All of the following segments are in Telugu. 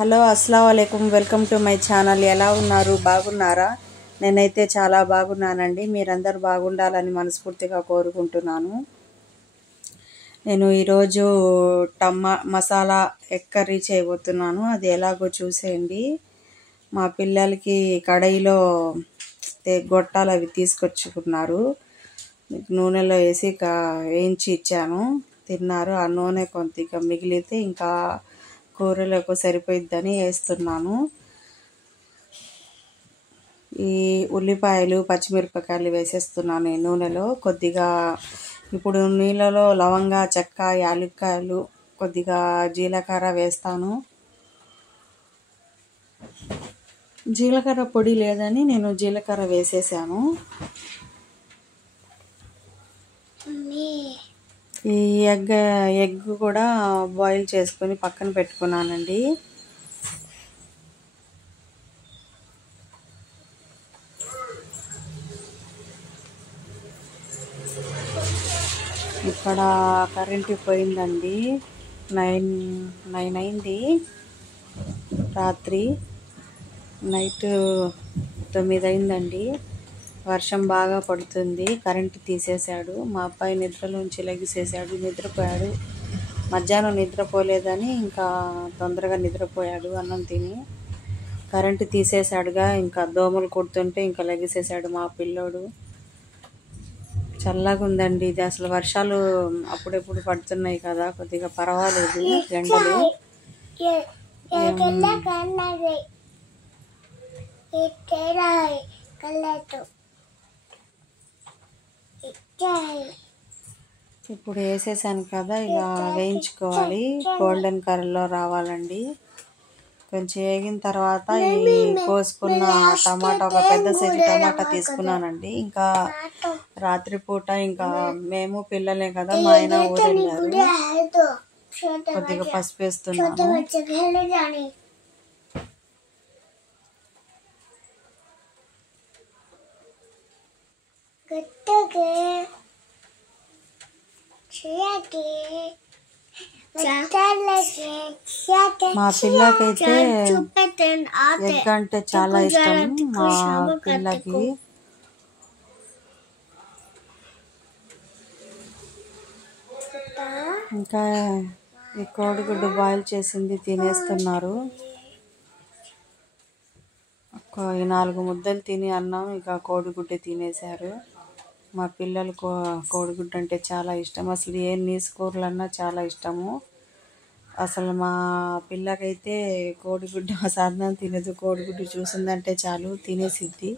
హలో అస్సలాము అలైకుం, వెల్కమ్ టు మై ఛానల్. ఎలా ఉన్నారు? బాగున్నారా? నేనైతే చాలా బాగున్నానండి. మీరందరూ బాగుండాలని మనస్ఫూర్తిగా కోరుకుంటున్నాను. నేను ఈరోజు మసాలా ఎగ్ కర్రీ చేయబోతున్నాను. అది ఎలాగో చూసేయండి. మా పిల్లలకి కడాయిలో గొట్టాలు అవి తీసుకొచ్చుకున్నారు. నూనెలో వేసి వేయించి ఇచ్చాను, తిన్నారు. ఆ నూనె కొద్దిగా మిగిలితే ఇంకా కూరలకు సరిపోయిద్దని వేస్తున్నాను. ఈ ఉల్లిపాయలు పచ్చిమిరపకాయలు వేసేస్తున్నాను ఈ నూనెలో. కొద్దిగా ఇప్పుడు నీళ్ళలో లవంగా, చెక్క, యాలక్కాయలు, కొద్దిగా జీలకర్ర వేస్తాను. జీలకర్ర పొడి లేదని నేను జీలకర్ర వేసేసాను. ఈ ఎగ్ కూడా బాయిల్ చేసుకొని పక్కన పెట్టుకున్నానండి. ఇక్కడ కరెంటు పోయిందండి. 9 అయింది. రాత్రి నైట్ 9 అయిందండి. వర్షం బాగా పడుతుంది. కరెంటు తీసేశాడు. మా అబ్బాయి నిద్రలోంచి లెగిసేసాడు, నిద్రపోయాడు. మధ్యాహ్నం నిద్రపోలేదని ఇంకా తొందరగా నిద్రపోయాడు అన్నం తిని. కరెంటు తీసేశాడుగా, ఇంకా దోమలు కొడుతుంటే ఇంకా లెగిసేసాడు మా పిల్లోడు. చల్లగా ఉందండి. ఇది అసలు వర్షాలు అప్పుడెప్పుడు పడుతున్నాయి కదా, కొద్దిగా పర్వాలేదు ఎండలు. ఇప్పుడు వేసేసాను కదా, ఇలా వేయించుకోవాలి. గోల్డెన్ కలర్లో రావాలండి. కొంచెం వేగిన తర్వాత ఈ కోసుకున్న టమాటా, ఒక పెద్ద సైజు టమాటా తీసుకున్నానండి. ఇంకా రాత్రిపూట ఇంకా మేము పిల్లలే కదా, మా ఆయన ఊరెళ్ళారు. కొద్దిగా పసుపు వేస్తున్నాను. మా పిల్లకైతే ఎగ్ అంటే చాలా ఇష్టం. మా పిల్లకి ఇంకా ఈ కోడిగుడ్డు బాయిల్ చేసింది తినేస్తున్నారు. ఒక 4 ముద్దలు తిని అన్నం ఇక కోడిగుడ్డు తినేశారు. మా పిల్లలకు కోడిగుడ్డు అంటే చాలా ఇష్టం. అసలు ఏ నీసు కూరలన్నా చాలా ఇష్టము. అసలు మా పిల్లకైతే కోడిగుడ్డు సాధారణ తినదు. కోడిగుడ్డు చూసిందంటే చాలు తినేసిద్ది.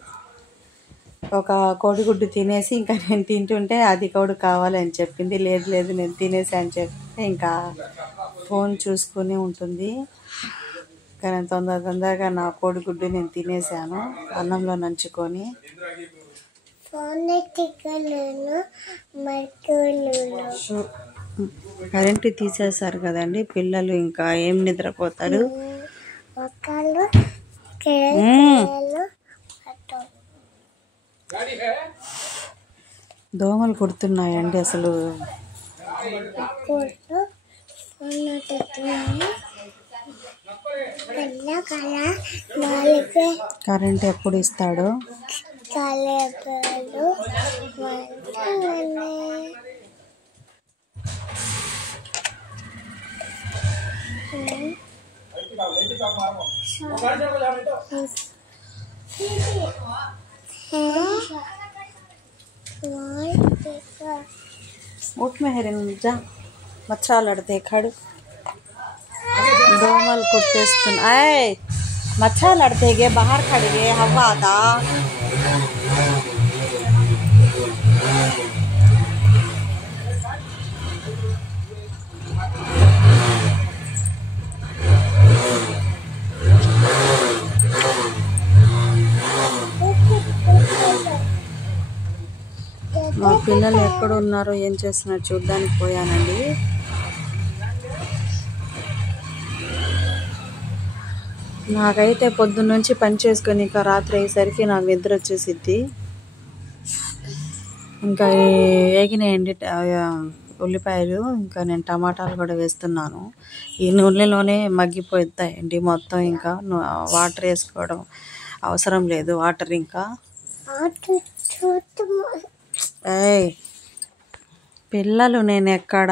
ఒక కోడిగుడ్డు తినేసి ఇంకా నేను తింటుంటే అది కూడా కావాలని చెప్పింది. లేదు లేదు నేను తినేసి అని చెప్తే ఇంకా ఫోన్ చూసుకుని ఉంటుంది. కానీ తొందరగా నా కోడిగుడ్డు నేను తినేసాను అన్నంలో నంచుకొని. కరెంటు తీసేశారు కదండి, పిల్లలు ఇంకా ఏం నిద్రపోతాడు. దోమలు కుడుతున్నాయండి అసలు. కరెంట్ ఎప్పుడు ఇస్తాడో. उठ में हेरे जा मच्छा लड़ते खड़ దోమలు కుట్టేస్తున్నాయి. మచ్చా లड़ते गे बाहर खड़ गए हवा आता. మా పిల్లలు ఎక్కడ ఉన్నారో ఏం చేస్తున్నారో చూడ్డానికి పోయానండి. నాకైతే పొద్దున్నుంచి పని చేసుకొని ఇంకా రాత్రి అయ్యేసరికి నాకు నిద్ర వచ్చేసిద్ది. ఇంకా వేగినాయండి ఉల్లిపాయలు, ఇంకా నేను టమాటాలు కూడా వేస్తున్నాను. ఈ నూనెలోనే మగ్గిపోతాయండి మొత్తం. ఇంకా వాటర్ వేసుకోవడం అవసరం లేదు. వాటర్ ఇంకా పిల్లలు నేను ఎక్కడ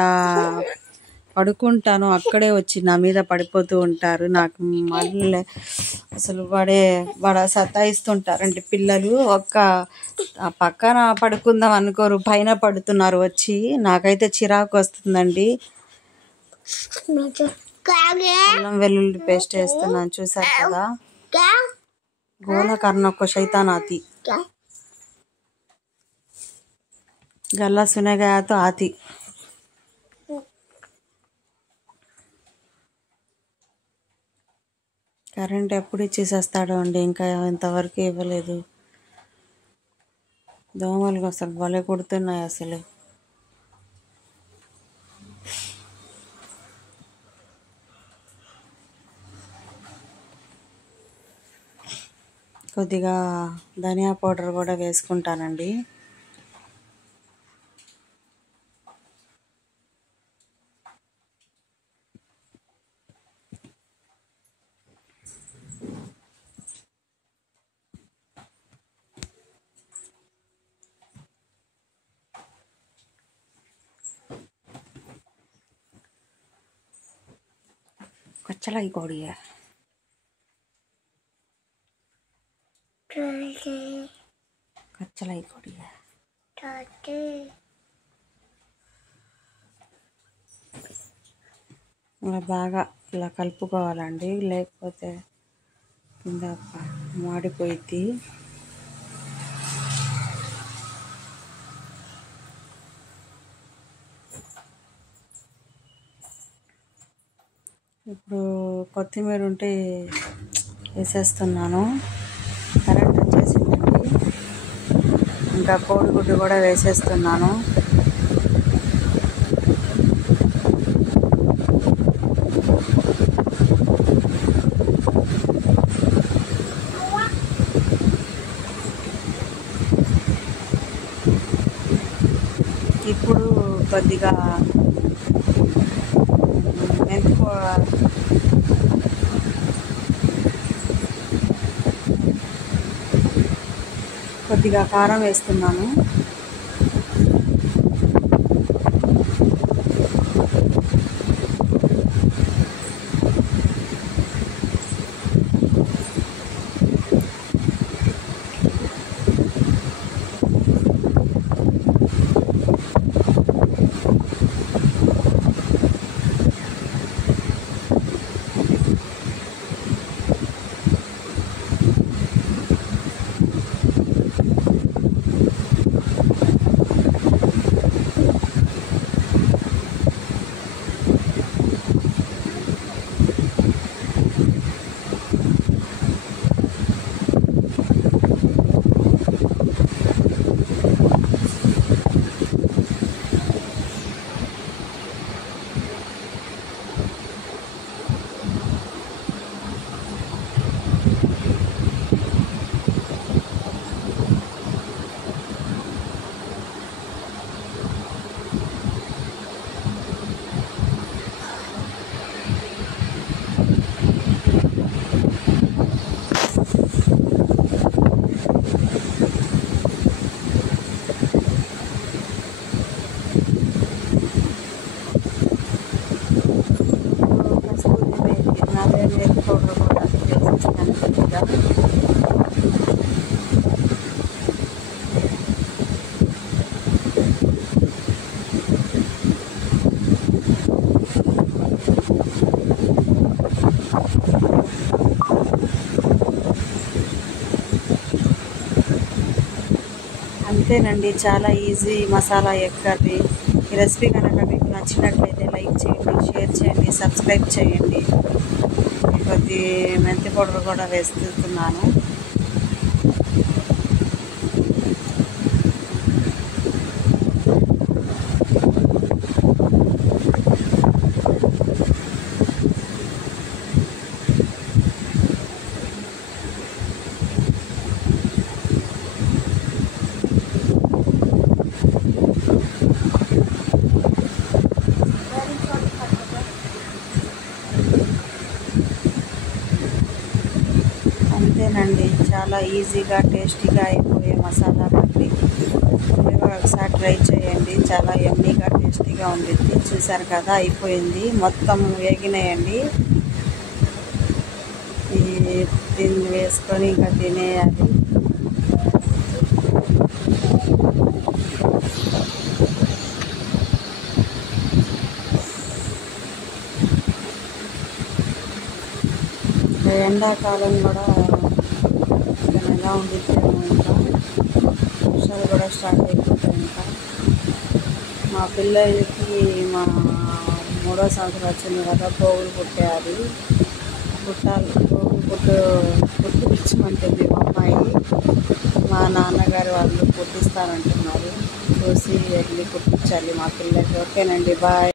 పడుకుంటాను అక్కడే వచ్చి నా మీద పడిపోతూ ఉంటారు. నాకు మళ్ళీ అసలు వాడ సతాయిస్తుంటారండి పిల్లలు. పక్కన పడుకుందాం అనుకోరు, పైన పడుతున్నారు వచ్చి. నాకైతే చిరాకు వస్తుందండి. అల్లం వెల్లుల్లి పేస్ట్ వేస్తున్నాను, చూసారు కదా. గోల కర్ణకు శైతాన్ ఆతి, గల్లా సునేగాతో ఆతి. కరెంట్ ఎప్పుడు ఇచ్చేసేస్తాడో అండి, ఇంకా ఇంతవరకు ఇవ్వలేదు. దోమలు అసలు భలే కొడుతున్నాయి అసలు. కొద్దిగా ధనియా పౌడర్ కూడా వేసుకుంటానండి. कच्चलाई कौड़ी है, कच्चलाई कौड़ी है. ఇలా బాగా ఇలా కలుపుకోవాలండి, లేకపోతే కింద మాడిపోయిద్ది. ఇప్పుడు కొత్తిమీర ఉంటే వేసేస్తున్నాను. కరెంట్ వచ్చేసిందండి. ఇంకా కోడిగుడ్డు కూడా వేసేస్తున్నాను. ఇప్పుడు కొద్దిగా కొద్దిగా కారం వేస్తున్నాను. అంతేనండి, చాలా ఈజీ మసాలా ఎగ్ కర్రీ. ఈ రెసిపీ కనుక మీకు నచ్చినట్లయితే లైక్ చేయండి, షేర్ చేయండి, సబ్స్క్రైబ్ చేయండి. కొద్ది మెంతి పౌడర్ కూడా వేస్తున్నాను. ఇంతేనండి, చాలా ఈజీగా టేస్టీగా అయిపోయే మసాలా బజ్జీ. మీరు కూడా ఒకసారి ట్రై చేయండి, చాలా యమ్మీగా టేస్టీగా ఉండిద్ది. చూసారు కదా, అయిపోయింది, మొత్తం వేగినాయండి. ఈ దీన్ని వేసుకొని ఇంకా తినేయాలి. ఎండాకాలం కూడా ఎలా ఉండిద్దేమో, ఇంకా వర్షాలు కూడా స్టార్ట్ అయిపోతాయి. ఇంకా మా పిల్లలకి మా 3వ సంవత్సరం వచ్చింది కదా, పోగులు కుట్టేయాలి. పోగులు కుట్టించమంటుంది మా అమ్మాయి. మా నాన్నగారు వాళ్ళు కుట్టిస్తానంటున్నారు. చూసి వెళ్ళి కుట్టించాలి మా పిల్లలకి. ఓకేనండి, బాయ్.